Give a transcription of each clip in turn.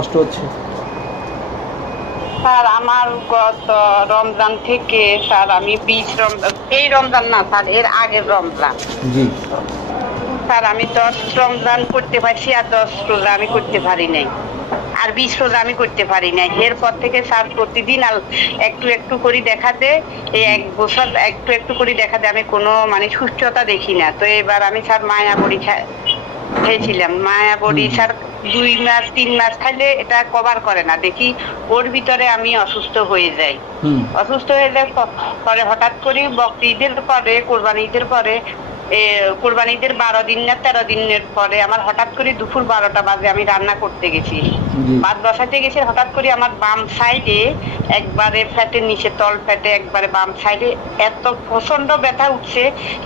কষ্ট হচ্ছে? স্যার আমার গত রমজান থেকে স্যার আমি 20 রমজান, এই রমজান না স্যার, এর আগের রমজান জি স্যার আমি 10 রমজান করতে পারছি, আর 10 রোজা আমি করতে পারি নাই, আর 20 রোজা আমি করতে পারি নাই। এরপর থেকে স্যার প্রতিদিন একটু একটু করে দেখাতে, এই 1 বছর একটু একটু করে দেখাতে আমি কোনো মানে সুস্থতা দেখি না। তো এবার আমি স্যার মায়াবড়ি খেয়েছিলাম। মায়াবড়ি স্যার 2 মাস 3 মাস খাইলে এটা কভার করে না, দেখি ওর ভিতরে আমি অসুস্থ হয়ে যাই। অসুস্থ হয়ে যায় পরে হঠাৎ করে বকরি ঈদের পরে, কোরবানি ঈদের পরে, কোরবানি ঈদের 12 দিন না 13 দিনের পরে আমার হঠাৎ করে দুপুর 12টা বাজে আমি রান্না করতে গেছি, ভাত বসাতে গেছি। হঠাৎ করে আমার বাম সাইডে একবারে ফ্যাটের নিচে, তল ফ্যাটে একবারে বাম সাইডে এত প্রচন্ড ব্যথা উঠছে,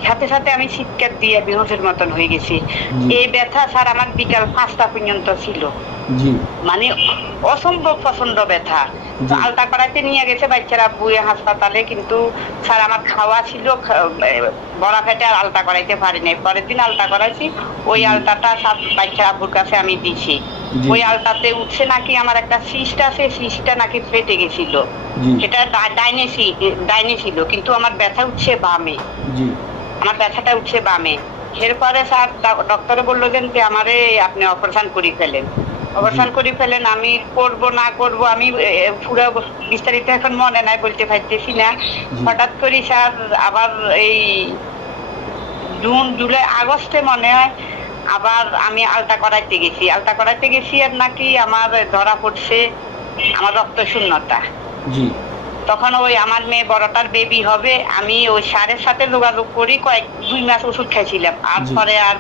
সাথে সাথে আমি চিৎকার দিয়ে বেহুশের মতন হয়ে গেছি। এই ব্যথা স্যার আমার বিকাল 5টা পর্যন্ত ছিল, মানে অসম্ভব প্রচন্ড ব্যথা। আলতা করাইতে নিয়ে গেছে বাচ্চারা বুয়ে হাসপাতালে, কিন্তু স্যার আমার খাওয়া ছিল বড়া ফেটে আর আলতা করাইতে পারি নাই। পরের দিন আলতা করাইছি, ওই আলতাটা সব বাচ্চা আব্বুর কাছে আমি দিছি। ওই আলতাতে উঠছে নাকি আমার একটা সিস্ট আছে, সিস্টটা নাকি ফেটে গেছিল, সেটা ডাইনে ছিল, কিন্তু আমার ব্যথা উঠছে বামে, আমার ব্যথাটা উঠছে বামে। এরপরে স্যার ডক্টরে বললো যে আমারে আপনি অপারেশন করে ফেলেন, অপারেশন করে ফেলেন। আমি করব না করব আমি পুরো বিস্তারিত এখন মনে নাই, বলতে পারতেছি না। হঠাৎ করে স্যার আবার এই জুন জুলাই আগস্টে মনে হয় আবার আমি আলতা করাইতে গেছি, আর নাকি আমার ধরা পড়ছে আমার রক্ত শূন্যতা। তখন ওই আমার মেয়ে বড়টার বেবি হবে, আমি ওই স্যারের সাথে যোগাযোগ করি, 2 মাস ওষুধ খাইছিলাম। আর পরে আর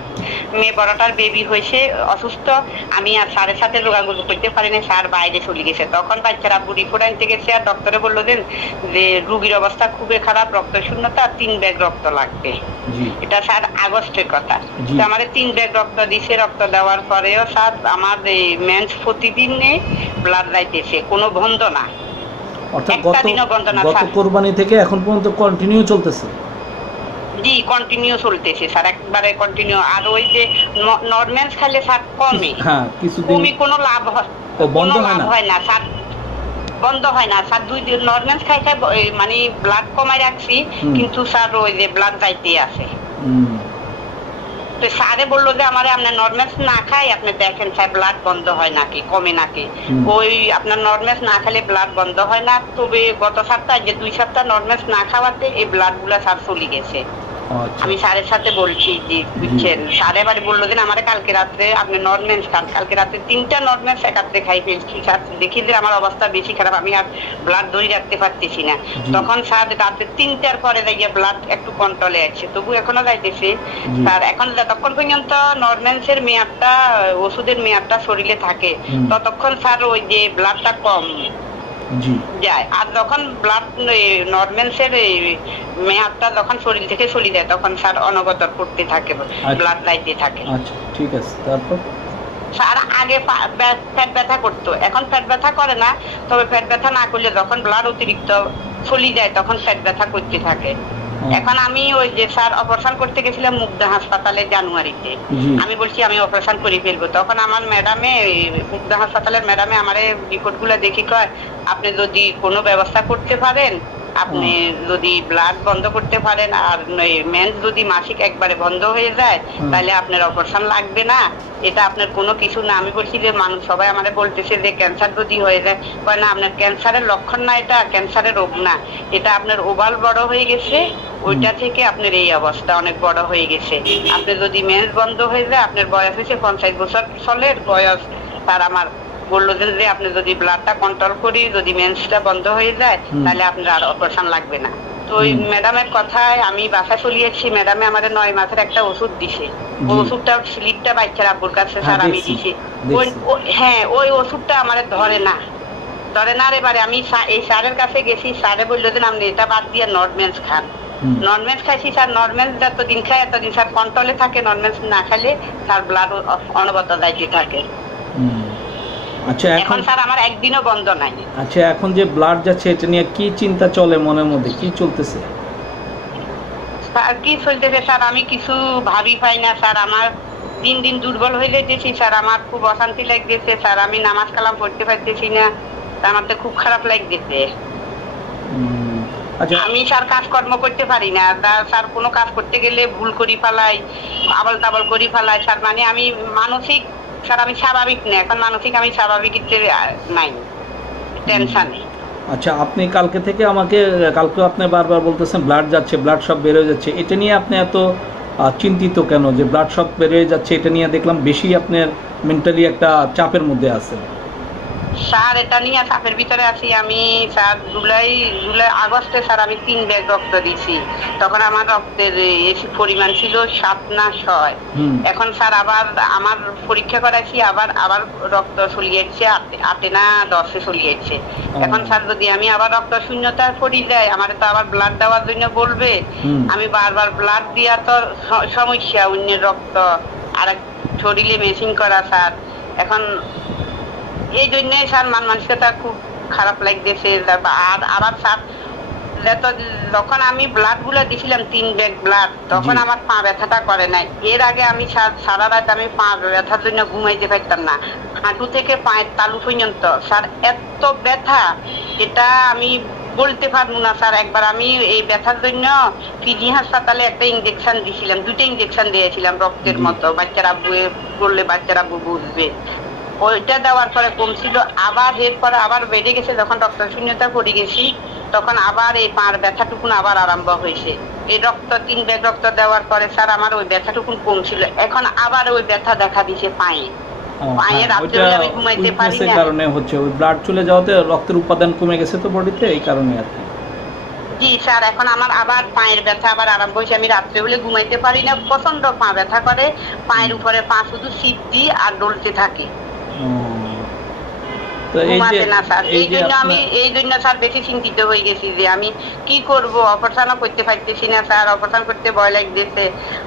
মেয়ে বড়টার বেবি হয়েছে অসুস্থ, আমি আর স্যারের সাথে যোগাযোগ করতে পারিনি, স্যার বাইরে চলে গেছে। তখন বাচ্চারা রিপোর্ট আনতে গেছে, আর ডক্টরে বললো যে রুগীর অবস্থা খুবই খারাপ, রক্ত শূন্যতা, 3 ব্যাগ রক্ত লাগবে। এটা স্যার আগস্টের কথা। আমার 3 ব্যাগ রক্ত দিছে, রক্ত দেওয়ার পরেও স্যার আমার এই মেন্স প্রতিদিন ব্লাড যাইতেছে, কোনো বন্ধ না। অর্থাৎ গত কোরবানি থেকে এখন পর্যন্ত কন্টিনিউ চলতেছে? জি কন্টিনিউ চলতেছে স্যার, একবারে কন্টিনিউ। আর ওই যে নরমেন্স খাইলে স্যার কমে, হ্যাঁ কিছুদিন কমে কোনো লাভ হয়, বন্ধ হয় না স্যার, বন্ধ হয় না স্যার। 2 দিন নরমেন্স খাই মানে ব্লাড কমাই রাখছি, কিন্তু স্যার ওই যে ব্লাড যাইতে আছে। তো স্যারে বললো যে আমারে আপনার নরমেন্স না খাই আপনি দেখেন স্যার ব্লাড বন্ধ হয় নাকি, কমে নাকি। ওই আপনার নরমেন্স না খেলে ব্লাড বন্ধ হয় না। তবে গত সপ্তাহ, যে 2 সপ্তাহ নরমেন্স না খাওয়াতে এই ব্লাড গুলা স্যার চলে গেছে। আমি স্যারের সাথে বলছি যে বুঝছেন, স্যার এবারে বললো যে আমারে কালকে রাত্রে আপনি নরমেন্স খান। কালকে রাত্রে 3টা নরমেন্স একাত্রে খাই ফেলছি স্যার, দেখি যে আমার অবস্থা বেশি খারাপ, আমি আর ব্লাড ধরে রাখতে পারতেছি না। তখন স্যার রাত্রে 3টার পরে যাইয়া ব্লাড একটু কন্ট্রোলে আছে, তবু এখনো যাইতেছে স্যার। এখন যতক্ষণ পর্যন্ত নরমেন্সের মেয়াদটা, ওষুধের মেয়াদটা শরীরে থাকে, ততক্ষণ স্যার ওই যে ব্লাডটা কম যায়। আর যখন ব্লাড নরমেন্সের মেয়াদটা যখন শরীর থেকে চলে যায়, তখন স্যার অনবরত করতে থাকে, ব্লাড যাইতে থাকে। আচ্ছা ঠিক আছে। তারপর স্যার আগে পেট ব্যথা করতো, এখন পেট ব্যথা করে না। তবে পেট ব্যথা না করলে যখন ব্লাড অতিরিক্ত চলে যায়, তখন পেট ব্যথা করতে থাকে। এখন আমি ওই যে স্যার অপারেশন করতে গেছিলাম মুগদা হাসপাতালে জানুয়ারিতে, আমি বলছি আমি অপারেশন করে ফেলবো। তখন আমার ম্যাডামে, মুগদা হাসপাতালের ম্যাডামে আমার রিপোর্ট গুলা দেখি কয়, আপনি যদি কোনো ব্যবস্থা করতে পারেন, আপনি যদি ব্লাড বন্ধ করতে পারেন, আর মেন্স যদি মাসিক একবারে বন্ধ হয়ে যায়, তাহলে আপনার অপারেশন লাগবে না, এটা আপনার কোনো কিছু না। আমি বলছি যে মানুষ সবাই আমাদের বলতেছে যে ক্যান্সার যদি হয়ে যায়, কয় না আপনার ক্যান্সারের লক্ষণ না, এটা ক্যান্সারের রোগ না, এটা আপনার ওভাল বড় হয়ে গেছে, ওইটা থেকে আপনার এই অবস্থা অনেক বড় হয়ে গেছে। আপনি যদি মেন্স বন্ধ হয়ে যায়, আপনার বয়স হয়েছে 50 বছর চলের বয়স। তার আমার বললো যে আপনি যদি ব্লাডটা কন্ট্রোল করি, যদি মেন্সটা বন্ধ হয়ে যায়, তাহলে আপনার আর অপারেশন লাগবে না। তো ওই ম্যাডামের কথায় আমি বাসা চলিয়েছি, ম্যাডামে আমাদের 9 মাসের একটা ওষুধ দিছে। ওই ওষুধটা স্লিপটা বাচ্চার আব্বুর কাছে স্যার আমি দিছি। হ্যাঁ ওই ওষুধটা আমার ধরে না। এবারে আমি এই স্যারের কাছে গেছি, স্যারে বললো যে আপনি এটা বাদ দিয়ে নরমেন্স খান। নরমেন্স খাইছি স্যার, নরমেন্স যতদিন খাই এতদিন স্যার কন্ট্রোলে থাকে, নরমেন্স না খেলে স্যার ব্লাড অনবরত যাইতে থাকে। আচ্ছা এখন স্যার আমার একদিনও বন্ধ নাই। আচ্ছা এখন যে ব্লাড যাচ্ছে, এটা নিয়ে কি চিন্তা চলে মনের মধ্যে, কি চলতেছে? স্যার কি চলতেছে স্যার আমি কিছু ভাবি পাই না স্যার। আমার দিন দিন দুর্বল হয়ে যাইতেছি স্যার, আমার খুব অশান্তি লাগতেছে স্যার, আমি নামাজ কালাম পড়তে পারতেছি না, আমার তো খুব খারাপ লাগতেছে। আমি স্যার কাজকর্ম করতে পারি না স্যার, কোনো কাজ করতে গেলে ভুল করি ফেলাই, আবল তাবল করি ফেলাই স্যার, মানে আমি মানসিক স্যার আমি স্বাভাবিক না, এখন মানসিক আমি স্বাভাবিক নাই, টেনশনে। আচ্ছা, আপনি কালকে থেকে আমাকে, কালকে আপনি বারবার বলতেছেন ব্লাড যাচ্ছে, ব্লাড সব বের হয়ে যাচ্ছে, এটা নিয়ে আপনি এত চিন্তিত কেন যে ব্লাড সব বের হয়ে যাচ্ছে? এটা নিয়ে দেখলাম বেশি আপনার মেন্টালি একটা চাপের মধ্যে আছেন। স্যার এটা নিয়ে চাপের ভিতরে আছি আমি স্যার। জুলাই আগস্টে স্যার আমি 3 ব্যাগ রক্ত দিছি, তখন আমার রক্তের পরিমাণ ছিল 7 না 6। এখন স্যার আবার আমার পরীক্ষা করাইছি, আবার রক্ত চলিয়েছে 8 না 10 চলিয়েছে। এখন স্যার যদি আমি আবার রক্ত শূন্যতায় পড়ি যায়, আমার তো আবার ব্লাড দেওয়ার জন্য বলবে, আমি বারবার ব্লাড দিয়া তো সমস্যা, অন্যের রক্ত আর শরীরে মেশিন করা স্যার। এখন এই জন্যই স্যার মানসিকতা খুব খারাপ লাগতেছে। আর আবার স্যার যখন আমি ব্লাড গুলো দিছিলাম 3 ব্যাগ ব্লাড, তখন আমার পা ব্যথাটা করে নাই। এর আগে আমি সারা রাত আমি পা ব্যথার জন্য ঘুমাইতে পারতাম না, হাঁটু থেকে পায়ের তালু পর্যন্ত স্যার এত ব্যথা, এটা আমি বলতে পারবো না স্যার। একবার আমি এই ব্যথার জন্য পিজি হাসপাতালে একটা ইঞ্জেকশন দিয়েছিলাম, 2টা ইঞ্জেকশন দিয়েছিলাম রক্তের মতো, বাচ্চারা বললে বাচ্চারা বুঝবে। ওইটা দেওয়ার পরে কমছিল, আবার এরপরে আবার বেড়ে গেছে। যখন রক্ত শূন্যতা পড়ে গেছি, তখন আবার এই পাঁর ব্যথাটুকুন আবার আরম্ভ হয়েছে। এই রক্ত 3 ব্যাগ রক্ত দেওয়ার পরে স্যার আমার ওই ব্যথাটুকুন কমছিল, এখন আবার ওই ব্যথা দেখা দিছে পায়ে। পায়ে রাত্রে আমি ঘুমাইতে পারি না, কারণে হচ্ছে ওই ব্লাড চলে যাওয়াতে রক্তের উপাদান কমে গেছে তো বডিতে, এই কারণে আর কি। জি স্যার, এখন আমার আবার পায়ের ব্যথা আবার আরম্ভ হয়েছে, আমি রাত্রে হলে ঘুমাইতে পারি না, প্রচন্ড পা ব্যথা করে, পায়ের উপরে পা শুধু সিটটি আর ডলতে থাকে, ঘুমাতে না স্যার। এই জন্য স্যার বেশি চিন্তিত হয়ে গেছি যে আমি কি করব, অপারেশনও করতে পারতেছি না স্যার, অপারেশন করতে ভয় লাগতেছে।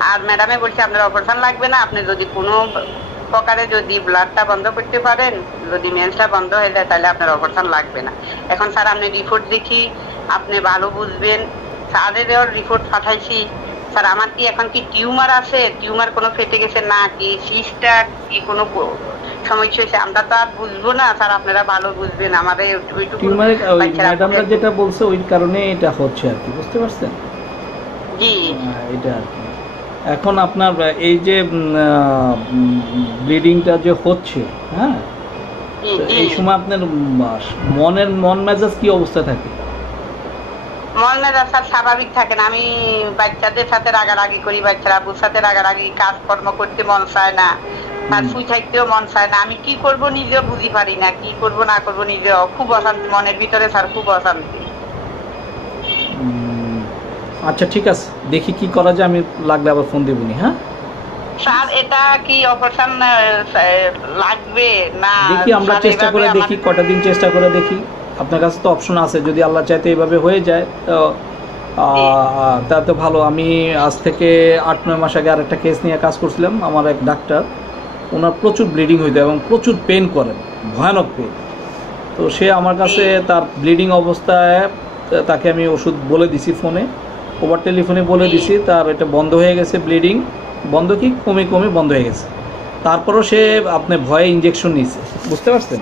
আর ম্যাডামে বলছে আপনার অপারেশন লাগবে না, আপনি যদি কোনো প্রকারে যদি ব্লাডটা বন্ধ করতে পারেন, যদি মেন্সটা বন্ধ হয়ে যায়, তাহলে আপনার অপারেশন লাগবে না। এখন স্যার আপনি রিপোর্ট দেখি, আপনি ভালো বুঝবেন। স্যারেরও রিপোর্ট পাঠাইছি স্যার, আমার কি এখন কি টিউমার আছে, টিউমার কোনো ফেটে গেছে না কি সিস্টা কি কোনো সমস্যা হয়েছে, আমরা তো আর বুঝবো না স্যার, আপনারা ভালো বুঝবেন। আমাদের ওইটুকু ম্যাডামরা যেটা বলছে ওই কারণে এটা হচ্ছে আর কি, বুঝতে পারছেন? জি, এটা আর কি। এখন আপনার এই যে ব্লিডিংটা যে হচ্ছে, হ্যাঁ, এই সময় আপনার মন মেজাজ কি অবস্থা থাকে? মন মেজাজ স্যার স্বাভাবিক থাকে না, আমি বাচ্চাদের সাথে রাগারাগি করি, বাচ্চারা আব্বুর সাথে রাগারাগি, কাজকর্ম করতে মন চায় না, আর শুই থাকতেও মন চায় না। আমি কি করব নিজেও বুঝি পারি না, কি করব না করব নিজেও খুব অশান্তি মনের ভিতরে স্যার, খুব অশান্তি। আচ্ছা ঠিক আছে, দেখি কি করা যায়, আমি লাগলে আবার ফোন দেবনি। হ্যাঁ স্যার, এটা কি অপারেশন লাগবে না? দেখি আমরা চেষ্টা করে দেখি, কটা দিন চেষ্টা করে দেখি। আপনার কাছে তো অপশন আছে, যদি আল্লাহ চাইতে এইভাবে হয়ে যায় তো তা তো ভালো। আমি আজ থেকে 8-9 মাস আগে আরেকটা কেস নিয়ে কাজ করছিলাম। আমার এক ডাক্তার, ওনার প্রচুর ব্লিডিং হইতো এবং প্রচুর পেন করেন, ভয়ানক পেন। তো সে আমার কাছে তার ব্লিডিং অবস্থায় তাকে আমি ওষুধ বলে দিছি, ফোনে ওভার টেলিফোনে বলে দিছি, তার এটা বন্ধ হয়ে গেছে, ব্লিডিং বন্ধ কি কমে কমে বন্ধ হয়ে গেছে। তারপরও সে আপনি ভয়ে ইঞ্জেকশন নিয়েছে, বুঝতে পারছেন?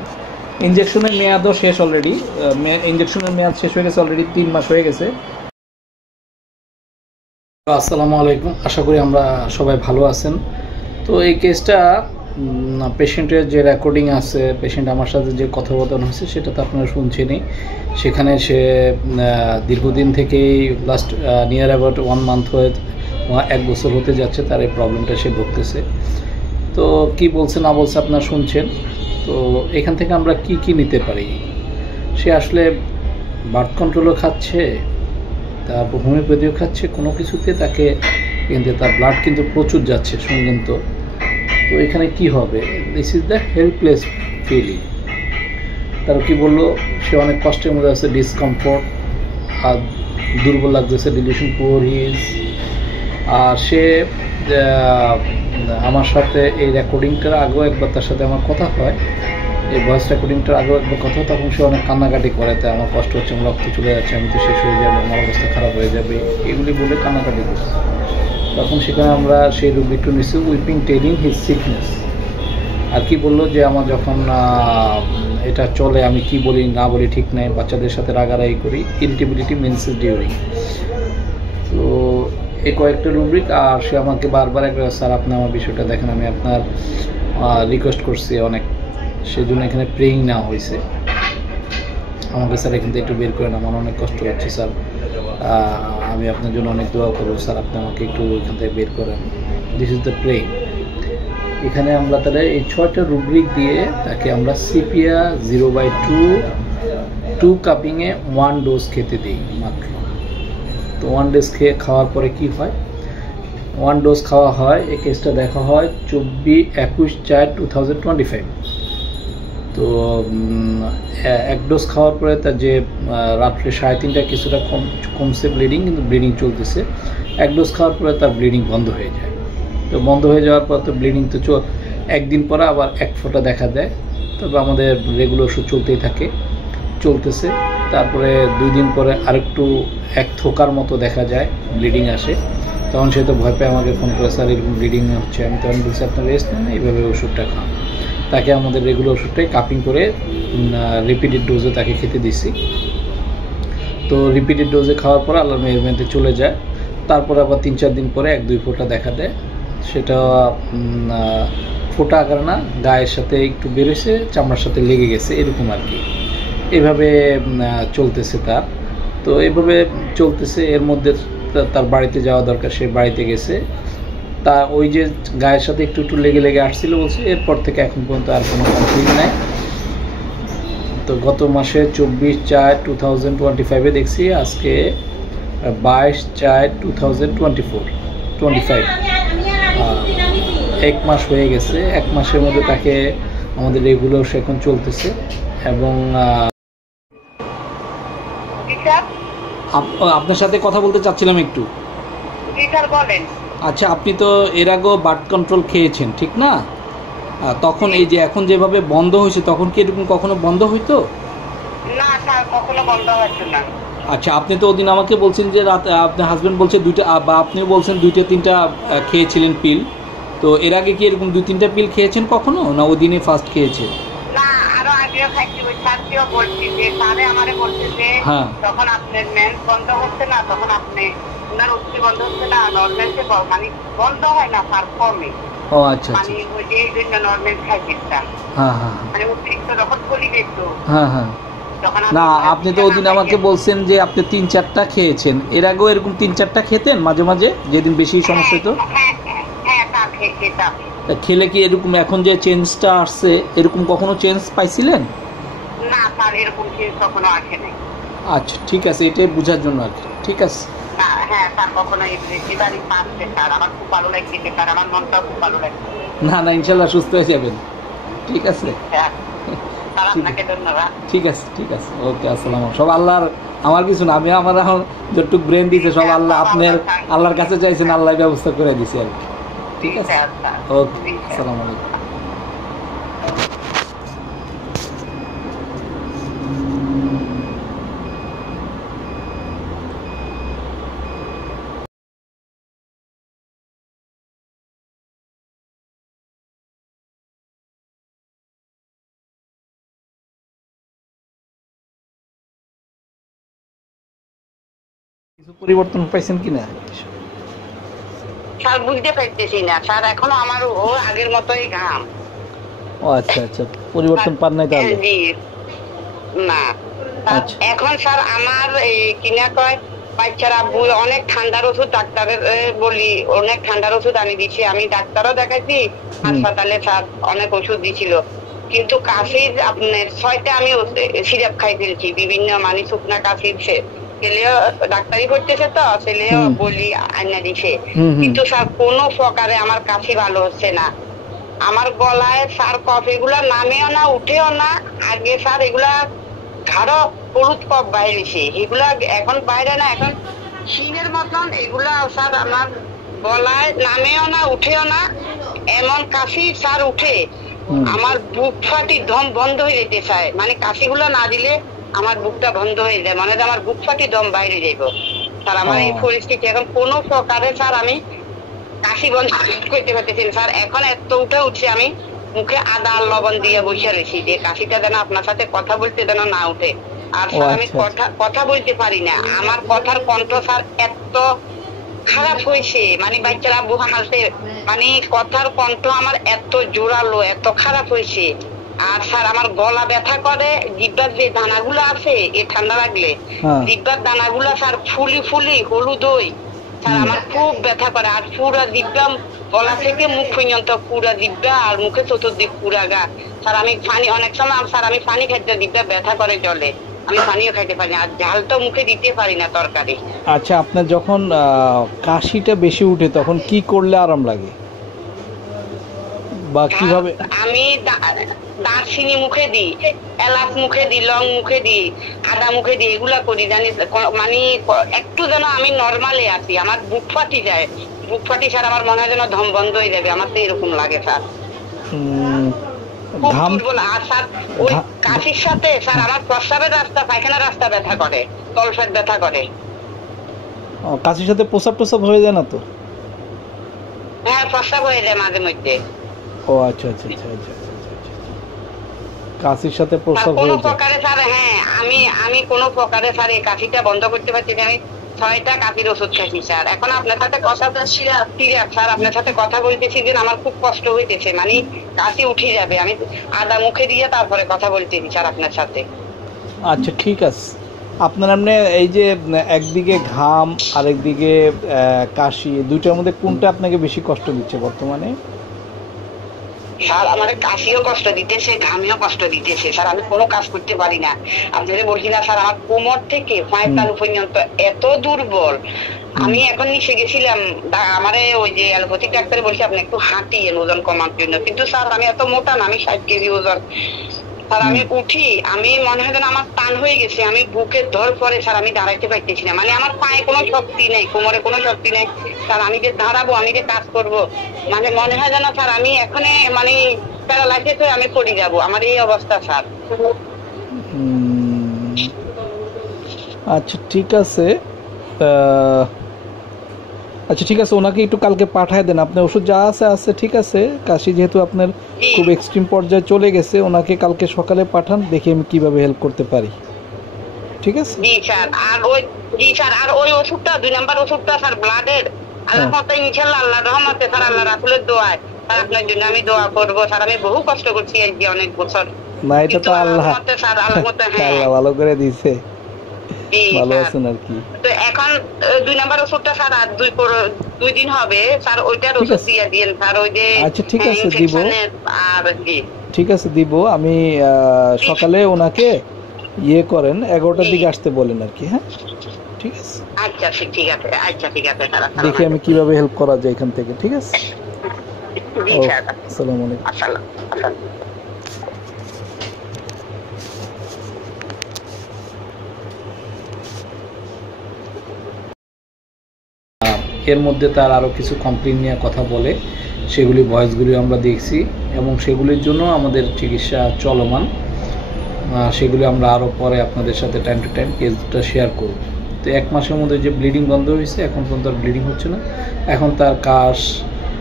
ইঞ্জেকশনের মেয়াদও শেষ অলরেডি, ইঞ্জেকশনের মেয়াদ শেষ হয়ে গেছে অলরেডি, 3 মাস হয়ে গেছে। আসসালামু আলাইকুম, আশা করি আমরা সবাই ভালো আছেন। তো এই কেসটা পেশেন্টের যে রেকর্ডিং আছে, পেশেন্ট আমার সাথে যে কথোপকথন হয়েছে সেটা তো আপনারা শুনছেনই। সেখানে সে দীর্ঘদিন থেকেই লাস্ট নিয়ার অ্যাবাউট 1 মান্থ হয়ে 1 বছর হতে যাচ্ছে তার এই প্রবলেমটা সে ভুগতেছে। তো কি বলছে না বলছে আপনারা শুনছেন। তো এখান থেকে আমরা কি নিতে পারি? সে আসলে বার্থ কন্ট্রোলও খাচ্ছে, তারপর হোমিওপ্যাথিও খাচ্ছে, কোনো কিছুতে তাকে কিন্তু তার ব্লাড কিন্তু প্রচুর যাচ্ছে শুনলেন তো। তো এখানে কি হবে? This is the helpless feeling. তার কি বললো, সে অনেক কষ্টের মধ্যে আছে, ডিসকমফোর্ট আর দুর্বল লাগতেছে, ডিলিউশন পুয়ার হিজ। আর সে আমার সাথে এই রেকর্ডিংটার আগেও একবার তার সাথে আমার কথা হয়, এই ভয়েস রেকর্ডিংটার আগেও একবার কথা হয়, তখন সে অনেক কান্নাকাটি করে, তাই আমার কষ্ট হচ্ছে, আমার রক্ত চলে যাচ্ছে, আমি তো শেষ হয়ে যাবে, আমার অবস্থা খারাপ হয়ে যাবে, এগুলি বলে কান্নাকাটি করছে। তখন সেখানে আমরা সেই রুব্রিকটা নিচ্ছি উইপিং টেলিং হিজ সিকনেস। আর কি বললো যে আমার যখন এটা চলে আমি কি বলি না বলি ঠিক নেই, বাচ্চাদের সাথে রাগারাগি করি, ইরিটেবিলিটি মেন্সেস ডিউরিং। তো এই কয়েকটা রুব্রিক। আর সে আমাকে বারবার একটা, স্যার আপনি আমার বিষয়টা দেখেন, আমি আপনার রিকোয়েস্ট করছি অনেক, সেজন্য এখানে প্রেইং নেওয়া হয়েছে আমাকে, স্যার এখান থেকে একটু বের করেন, আমার অনেক কষ্ট হচ্ছে স্যার, আমি আপনার জন্য অনেক দোয়া করবো, স্যার আপনি আমাকে একটু এখান থেকে বের করেন। This is the praying. এখানে আমরা তাহলে এই 6টা রুব্রিক দিয়ে তাকে আমরা সিপিয়া 0/2 কাপিংয়ে 1 ডোজ খেতে দিই মাত্র। তো 1 ডোজ খাওয়ার পরে কি হয়, 1 ডোজ খাওয়া হয়, এই কেসটা দেখা হয় 21/4/2025। তো 1 ডোজ খাওয়ার পরে তার যে রাত্রে 3:30টায় কিছুটা কমছে ব্লিডিং, কিন্তু ব্লিডিং চলতেছে। 1 ডোজ খাওয়ার পরে তার ব্লিডিং বন্ধ হয়ে যায়। তো বন্ধ হয়ে যাওয়ার পর তো ব্লিডিং তো একদিন পরে আবার 1 ফোঁটা দেখা দেয়। তবে আমাদের রেগুলার ওষুধ চলতেই থাকে, চলতেছে। তারপরে 2 দিন পরে আরেকটু 1 থোকার মতো দেখা যায়, ব্লিডিং আসে। তখন সে তো ভয় পেয়ে আমাকে ফোন করে, স্যার এরকম ব্লিডিং হচ্ছে। আমি তখন বলছি আপনার রেস্ট নেন, এইভাবে ওষুধটা খান। তাকে আমাদের রেগুলার ওষুধটাই কাপিং করে রিপিটেড ডোজে তাকে খেতে দিছি। তো রিপিটেড ডোজে খাওয়ার পর আল্লাহর মেহেরবানিতে চলে যায়। তারপর আবার 3-4 দিন পরে 1-2 ফোঁটা দেখা দেয়। সেটা ফোঁটা আকার না, গায়ের সাথে একটু বেরোছে, চামড়ার সাথে লেগে গেছে, এরকম আর কি। এভাবে চলতেছে তার। তো এভাবে চলতেছে। এর মধ্যে তার বাড়িতে যাওয়া দরকার, সে বাড়িতে গেছে। তা ওই যে গায়ের সাথে একটু একটু লেগে আসছিল বলছে, এরপর থেকে এখন পর্যন্ত আর কোনো কমপ্লেন নাই। তো গত মাসে 24/4/2025 দেখছি, আজকে 22/4/2025। 1 মাস হয়ে গেছে। 1 মাসের মধ্যে তাকে আমাদের রেগুলার এখন চলতেছে। এবং আপনার সাথে কথা বলতে চাচ্ছিলাম একটু। আচ্ছা, আপনি তো এর আগেও বার্থ কন্ট্রোল খেয়েছেন ঠিক না? তখন এই যে এখন যেভাবে বন্ধ হয়েছে, তখন কি এরকম কখনো বন্ধ হইতো? না স্যার, কখনো বন্ধ হতো না। আচ্ছা, আপনি তো ওদিন আমাকে বলছেন যে রাতে আপনার হাজবেন্ড বলছে 2টা, বা আপনিও বলছেন 2-3টা খেয়েছিলেন পিল। তো এর আগে কি এরকম 2-3টা পিল খেয়েছেন কখনো, না ওই দিনে ফার্স্ট খেয়েছেন? না, আরো আগেও খাইছি। ওই স্যারকেও বলছি যে, স্যারে আমারে বলছে যে তখন আপনার মেন্স বন্ধ হচ্ছে না, তখন আপনি ওনার উক্তি বন্ধ হচ্ছে না, নর্মেলসে মানে বন্ধ হয় না স্যার, কমে। ও আচ্ছা, মানে ওই যে এই জন্য নর্মেল খাইছিলাম। মানে অতিরিক্ত যখন চলি দেখতো। না, আপনি তো ওদিন আমাকে বলছেন যে আপনি 3-4টা খেয়েছেন। এর আগেও এরকম 3-4টা খেতেন মাঝে মাঝে, যেদিন বেশি সমস্যা হতো? খেলে কি এরকম এখন যে চেঞ্জটা আসছে, এরকম কখনো চেঞ্জ পাইছিলেন? না স্যার, এরকম চেঞ্জ কখনো আসে নাই। আচ্ছা, ঠিক আছে, এটাই বোঝার জন্য আর কি। ঠিক আছে। হ্যাঁ স্যার, কখনো এবারই পাচ্ছে স্যার, আমার খুব ভালো লাগছে স্যার, আমার মনটাও খুব ভালো লাগছে। না ইনশাল্লাহ সুস্থ হয়ে যাবেন। ঠিক আছে, ধন্যবাদ। ঠিক আছে, ঠিক আছে, ওকে, আসসালাম। সব আল্লাহর, আমার কিছু না, আমি আমার এখন যতটুকু ব্রেন দিয়েছে সব আল্লাহ, আপনার আল্লাহর কাছে চাইছেন, আল্লাহ ব্যবস্থা করে দিছে আর কি। ঠিক আছে, ওকে, আসসালামু আলাইকুম। কিছু পরিবর্তন পাইছেন কিনা? স্যার বুঝতে পারতেছি না স্যার, এখনো আমার ও আগের মতোই ঘাম। ও আচ্ছা, পরিবর্তন পান নাই তাহলে? জি না, এখন স্যার আমার এই কিনা কয় বাচ্চার আব্বু অনেক ঠান্ডার ওষুধ ডাক্তারের বলি, অনেক ঠান্ডার ওষুধ আমি দিচ্ছি, আমি ডাক্তারও দেখাইছি, হাসপাতালে স্যার অনেক ওষুধ দিছিল, কিন্তু কাশির আপনার 6টা আমি সিরাপ খাই ফেলছি, বিভিন্ন মানে শুকনা কাশির। ছেলেও ডাক্তারি করতেছে, তো ছেলেও বলি আইনা দিছে, কিন্তু স্যার কোনো প্রকারে আমার কাশি ভালো হচ্ছে না। আমার গলায় স্যার কফ এগুলা নামেও না, উঠেও না। আগে স্যার এগুলা ঘাড়ো হলুদ কফ বাইরেছে, এগুলা এখন বাইরে না, এখন শিনের মতন এগুলা স্যার আমার গলায় নামেও না, উঠেও না। এমন কাশি স্যার উঠে আমার বুক ফাটি দম বন্ধ হয়ে যেতে চায়, মানে কাশিগুলো না দিলে আমার বুকটা বন্ধ হয়ে যায়, মানে আমার বুক ফাটি দম বাইরে যাইব স্যার। আমার এই পরিস্থিতি এখন কোনো প্রকারে স্যার আমি কাশি বন্ধ করতে পারতেছি না স্যার। এখন এত উঠছে আমি মুখে আদা আর লবণ দিয়ে বসে রেখেছি যে কাশিটা যেন আপনার সাথে কথা বলতে যেন না উঠে। আর স্যার আমি কথা বলতে পারি না, আমার কথার কণ্ঠ স্যার এত খারাপ হয়েছে, মানে বাচ্চারা বুহা হাসে, মানে কথার কণ্ঠ আমার এত জোরালো, এত খারাপ হয়েছে। আর স্যার আমার গলা ব্যথা করে, জিব্বার যে দানাগুলো আছে এই ঠান্ডা লাগলে জিব্বার দানাগুলো স্যার ফুলি ফুলি হলুদ হই স্যার, আমার খুব ব্যথা করে। আর পুরা জিব্বা গলা থেকে মুখ পর্যন্ত পুরা জিব্বা আর মুখে চতুর্দিক পুরা গা স্যার। আমি পানি অনেক সময় স্যার আমি পানি খাইতে জিব্বা ব্যথা করে জলে, আমি পানিও খাইতে পারি না, আর ঝাল তো মুখে দিতে পারি না তরকারি। আচ্ছা, আপনার যখন কাশিটা বেশি উঠে তখন কি করলে আরাম লাগে বা কিভাবে? আমি দারচিনি মুখে দিই, এলাচ মুখে দিই, লং মুখে দিই, আদা মুখে দিই, এগুলা করি জানি, মানে একটু যেন আমি নর্মালে আছি। আমার বুক ফাটি যায়, বুক ফাটি স্যার, আমার মনে হয় যেন দম বন্ধ হয়ে যাবে, আমার তো এরকম লাগে স্যার। আর স্যার ওই কাশির সাথে স্যার আমার প্রস্রাবের রাস্তা, পায়খানার রাস্তা ব্যথা করে, তলপেট ব্যথা করে। কাশির সাথে প্রস্রাব টোসাব হয়ে যায় না তো? হ্যাঁ, প্রস্রাব হয়ে যায় মাঝে মধ্যে। ও আচ্ছা আচ্ছা আচ্ছা আচ্ছা, কাশির সাথে প্রস্রাব হয়ে যায়। কোনো প্রকারে স্যার, হ্যাঁ আমি কোনো প্রকারে স্যার এই কাশিটা বন্ধ করতে পারছি না। আমি 6টা কাশির ওষুধ খাইছি স্যার। এখন আপনার সাথে কথা বলছি স্যার, আপনার সাথে কথা বলতেছি যে আমার খুব কষ্ট হইতেছে, মানে কাশি উঠে যাবে, আমি আদা মুখে দিয়ে তারপরে কথা বলতেছি স্যার আপনার সাথে। আচ্ছা ঠিক আছে। আপনার এমনি এই যে একদিকে ঘাম আর একদিকে কাশি, দুইটার মধ্যে কোনটা আপনাকে বেশি কষ্ট দিচ্ছে বর্তমানে? স্যার আমার কাশিও কষ্ট দিতেছে, ঘামিও কষ্ট দিতেছে স্যার, আমি কোনো কাজ করতে পারি না। আপনাদের বলছি না স্যার, আমার কোমর থেকে পায়ের তালু পর্যন্ত এত দুর্বল। আমি এখন নিচে গেছিলাম, আমারে ওই যে অ্যালোপ্যাথিক ডাক্তার বলছে আপনি একটু হাঁটিয়ে ওজন কমার জন্য, কিন্তু স্যার আমি এত মোটা না, আমি 60 কেজি ওজন স্যার। আমি উঠি, আমি মনে হয় যেন আমার টান হয়ে গেছে, আমি বুকে ধর পরে স্যার, আমি দাঁড়াইতে পারতেছি না, মানে আমার পায়ে কোনো শক্তি নেই, কোমরে কোনো শক্তি নেই স্যার। আমি যে দাঁড়াবো, আমি যে কাজ করবো, মানে মনে হয় যেন স্যার আমি এখানে মানে প্যারালাইসিস হয়ে আমি পড়ে যাবো, আমার এই অবস্থা স্যার। আচ্ছা ঠিক আছে, আচ্ছা ঠিক আছে, ওনাকে একটু কালকে পাঠায় দেন। আপনার ওষুধ যা আছে আছে ঠিক আছে, কাশি যেহেতু আপনার খুব এক্সট্রিম পর্যায়ে চলে গেছে, ওনাকে কালকে সকালে পাঠান, দেখি আমি কিভাবে হেল্প করতে পারি। ঠিক আছে? জি স্যার। আর ওই ওষুধটা 2 নাম্বার ওষুধটা স্যার ব্লাডের, আল্লাহ পাক ইনশাআল্লাহ, আল্লাহর রহমতে স্যার, আল্লাহ রাসূলের দোয়ায় স্যার আপনার জন্য আমি দোয়া করব স্যার। আমি বহু কষ্ট করছি এই যে অনেক বছর, না এটা তো আল্লাহ স্যার, আল্লাহ ভালো করে দিয়েছে, ভালো আছেন আর কি। তো এখন 2 নাম্বার ওষুধটা স্যার আর 2 দিন হবে স্যার, ওইটার ওষুধ দিয়ে দিন স্যার। ওই যে আচ্ছা ঠিক আছে দিব, আর জি ঠিক আছে দিব আমি। সকালে ওনাকে করেন 11টার দিকে আসতে বলেন আর কি। হ্যাঁ ঠিক আছে, আচ্ছা ঠিক আছে, আচ্ছা ঠিক আছে স্যার, দেখি আমি কিভাবে হেল্প করা যায় এখান থেকে। ঠিক আছে, জি স্যার, আসসালামু আলাইকুম। আসসালাম। এর মধ্যে তার আরও কিছু কমপ্লেন নিয়ে কথা বলে, সেগুলি ভয়েসগুলি আমরা দেখছি এবং সেগুলির জন্য আমাদের চিকিৎসা চলমান। সেগুলি আমরা আরও পরে আপনাদের সাথে টাইম টু টাইম কেসটা শেয়ার করব। তো 1 মাসের মধ্যে যে ব্লিডিং বন্ধ হয়েছে, এখন পর্যন্ত আর ব্লিডিং হচ্ছে না। এখন তার কাশ,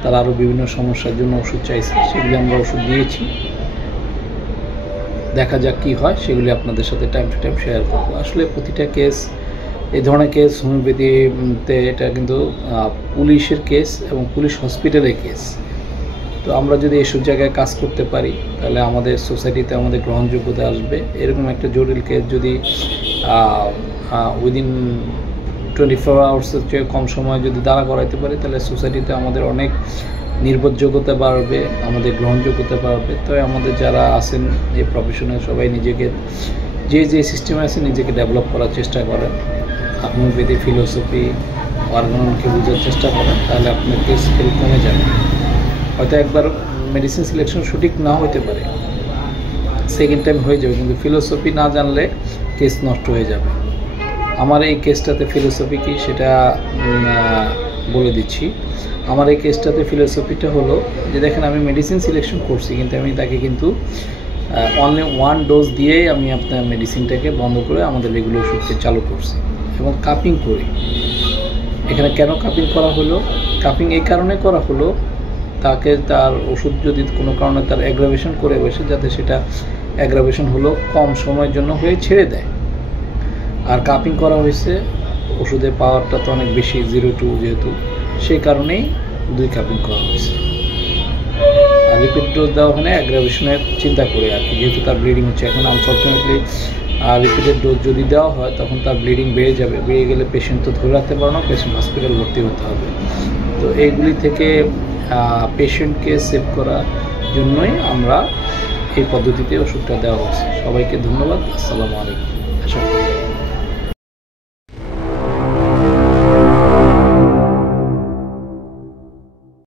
তার আরও বিভিন্ন সমস্যার জন্য ওষুধ চাইছে, সেগুলি আমরা ওষুধ দিয়েছি। দেখা যাক কী হয়, সেগুলি আপনাদের সাথে টাইম টু টাইম শেয়ার করব। আসলে প্রতিটা কেস, এই ধরনের কেস হোমিওপ্যাথিতে এটা কিন্তু পুলিশের কেস এবং পুলিশ হসপিটালের কেস। তো আমরা যদি এইসব জায়গায় কাজ করতে পারি তাহলে আমাদের সোসাইটিতে আমাদের গ্রহণযোগ্যতা আসবে। এরকম একটা জটিল কেস যদি উইদিন 24 আওয়ার্সের চেয়ে কম সময় যদি দাঁড়া করাইতে পারি, তাহলে সোসাইটিতে আমাদের অনেক নির্ভরযোগ্যতা বাড়বে, আমাদের গ্রহণযোগ্যতা বাড়বে। তাই আমাদের যারা আছেন এই প্রফেশনে সবাই নিজেকে যে সিস্টেমে আছে নিজেকে ডেভেলপ করার চেষ্টা করেন, হোমিওপ্যাথি ফিলোসফি অর্গাননকে বোঝার চেষ্টা করেন, তাহলে আপনার কেস স্কেল কমে যাবে। হয়তো একবার মেডিসিন সিলেকশন সঠিক না হতে পারে, সেকেন্ড টাইম হয়ে যাবে, কিন্তু ফিলোসফি না জানলে কেস নষ্ট হয়ে যাবে। আমার এই কেসটাতে ফিলোসফি কি সেটা বলে দিচ্ছি। আমার এই কেসটাতে ফিলোসফিটা হলো যে দেখেন, আমি মেডিসিন সিলেকশন করছি, কিন্তু আমি তাকে কিন্তু অনলি 1 ডোজ দিয়েই আমি আপনার মেডিসিনটাকে বন্ধ করে আমাদের রেগুলার ওষুধকে চালু করছি এবং কাপিং করি। এখানে কেন কাপিং করা হলো? কাপিং এই কারণে করা হলো, তাকে তার ওষুধ যদি কোনো কারণে তার অ্যাগ্রাভেশন করে বসে, যাতে সেটা অ্যাগ্রাভেশন হলো কম সময়ের জন্য হয়ে ছেড়ে দেয়। আর কাপিং করা হয়েছে, ওষুধের পাওয়ারটা তো অনেক বেশি, 0-2 যেহেতু, সেই কারণেই 2 কাপিং করা হয়েছে। আর রিপিট ডোজ দেওয়া ওখানে অ্যাগ্রাভেশনের চিন্তা করে আর কি, যেহেতু তার ব্লিডিং হচ্ছে। এখন আনফর্চুনেটলি রিপিটেড ডোজ যদি দেওয়া হয় তখন তার ব্লিডিং বেড়ে যাবে, বেড়ে গেলে পেশেন্ট তো ধরে রাখতে পারে না, পেশেন্ট হসপিটাল ভর্তি হতে হবে। তো এইগুলি থেকে পেশেন্টকে সেভ করার জন্যই আমরা এই পদ্ধতিতে ওষুধটা দেওয়া হচ্ছে। সবাইকে ধন্যবাদ। আসসালামু আলাইকুম।